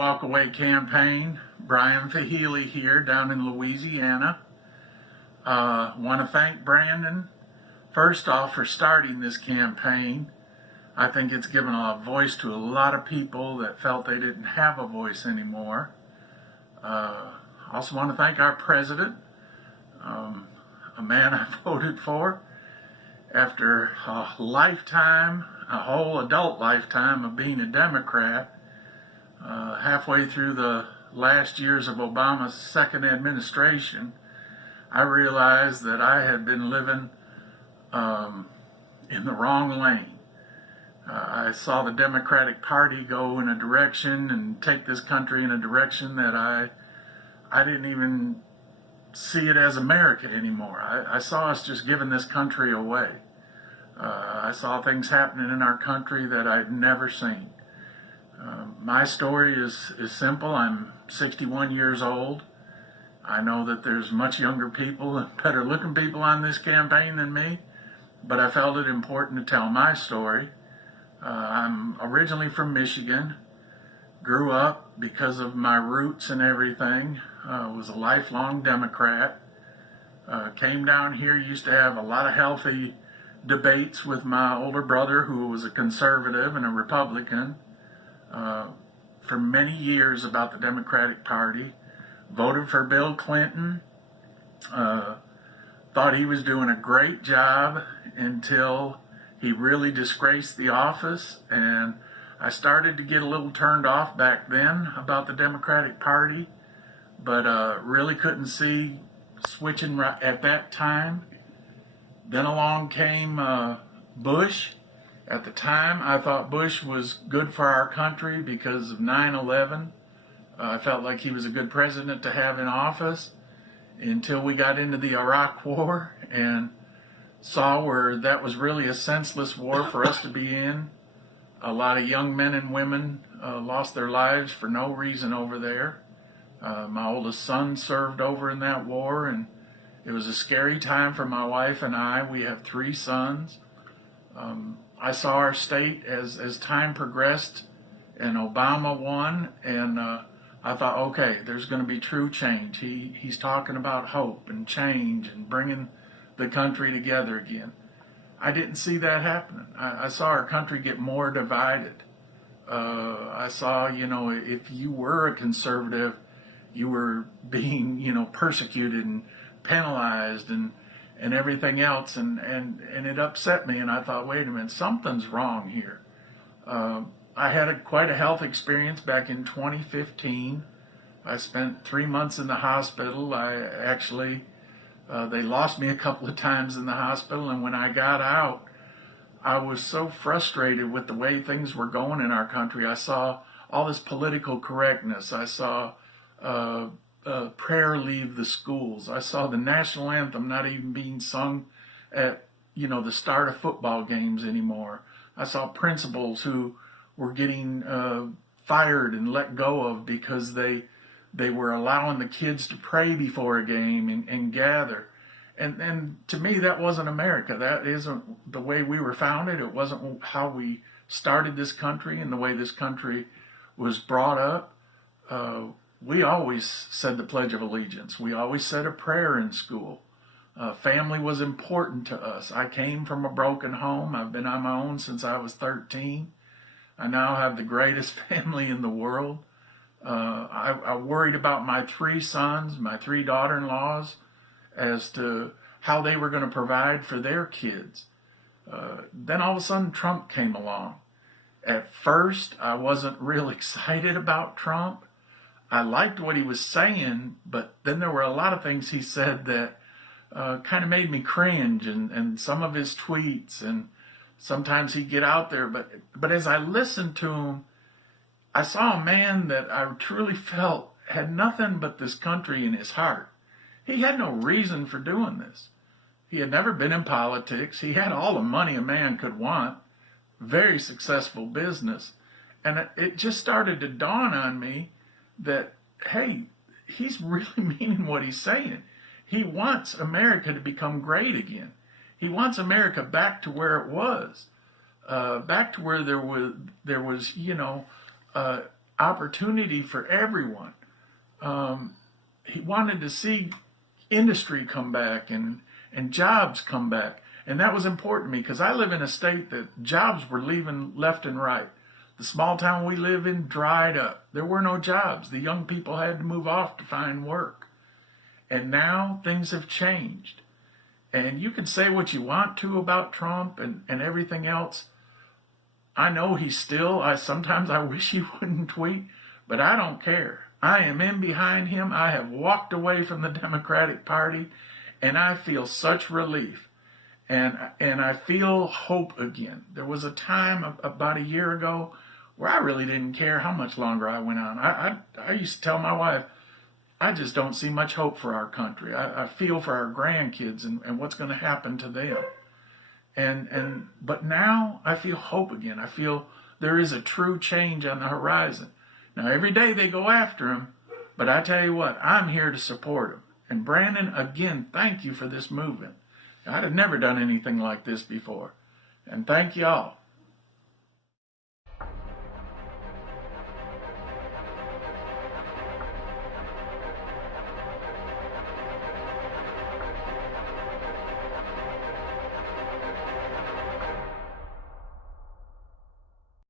WalkAway campaign. Brian Fahili here down in Louisiana. Want to thank Brandon first off for starting this campaign. I think it's given a voice to a lot of people that felt they didn't have a voice anymore. Also want to thank our president, a man I voted for after a lifetime, a whole adult lifetime of being a Democrat. Halfway through the last years of Obama's second administration, I realized that I had been living in the wrong lane. I saw the Democratic Party go in a direction and take this country in a direction that I didn't even see it as America anymore. I saw us just giving this country away. I saw things happening in our country that I'd never seen. My story is simple. I'm 61 years old. I know that there's much younger people and better looking people on this campaign than me, but I felt it important to tell my story. I'm originally from Michigan, grew up because of my roots and everything, was a lifelong Democrat, came down here, used to have a lot of healthy debates with my older brother who was a conservative and a Republican, for many years about the Democratic Party, voted for Bill Clinton, thought he was doing a great job until he really disgraced the office, and I started to get a little turned off back then about the Democratic Party, but really couldn't see switching right at that time. Then along came Bush. At the time, I thought Bush was good for our country because of 9/11. I felt like he was a good president to have in office until we got into the Iraq War and saw where that was really a senseless war for us to be in. A lot of young men and women lost their lives for no reason over there. My oldest son served over in that war, and it was a scary time for my wife and I. We have 3 sons. I saw our state as time progressed and Obama won, and I thought, okay, there's going to be true change. He's talking about hope and change and bringing the country together again. I didn't see that happening. I saw our country get more divided. I saw, if you were a conservative, you were being, persecuted and penalized and everything else, and it upset me, and I thought, wait a minute, something's wrong here. I had quite a health experience back in 2015. I spent 3 months in the hospital. They lost me a couple of times in the hospital, and when I got out, I was so frustrated with the way things were going in our country. I saw all this political correctness. I saw prayer leave the schools. I saw the national anthem not even being sung at the start of football games anymore. I saw principals who were getting fired and let go of because they were allowing the kids to pray before a game and gather. And to me, that wasn't America. That isn't the way we were founded. It wasn't how we started this country and the way this country was brought up. We always said the Pledge of Allegiance. We always said a prayer in school. Family was important to us. I came from a broken home. I've been on my own since I was 13. I now have the greatest family in the world. I worried about my 3 sons, my 3 daughter-in-laws, as to how they were going to provide for their kids. Then all of a sudden Trump came along. At first, I wasn't real excited about Trump. I liked what he was saying, but then there were a lot of things he said that kind of made me cringe, and some of his tweets, and sometimes he'd get out there. But as I listened to him, I saw a man that I truly felt had nothing but this country in his heart. He had no reason for doing this. He had never been in politics. He had all the money a man could want, very successful business. And it just started to dawn on me that, hey, he's really meaning what he's saying. He wants America to become great again. He wants America back to where it was, back to where there was opportunity for everyone. He wanted to see industry come back and jobs come back. And that was important to me because I live in a state that jobs were leaving left and right. The small town we live in dried up. There were no jobs. The young people had to move off to find work. And now things have changed. And you can say what you want to about Trump and everything else. I know sometimes I wish he wouldn't tweet, but I don't care. I am in behind him. I have walked away from the Democratic Party, and I feel such relief. And I feel hope again. There was a time about a year ago where I really didn't care how much longer I went on. I used to tell my wife, I just don't see much hope for our country. I feel for our grandkids and what's going to happen to them. But now I feel hope again. I feel there is a true change on the horizon. Now every day they go after him, but I tell you what, I'm here to support him. And Brandon, again, thank you for this movement. I'd have never done anything like this before. And thank y'all.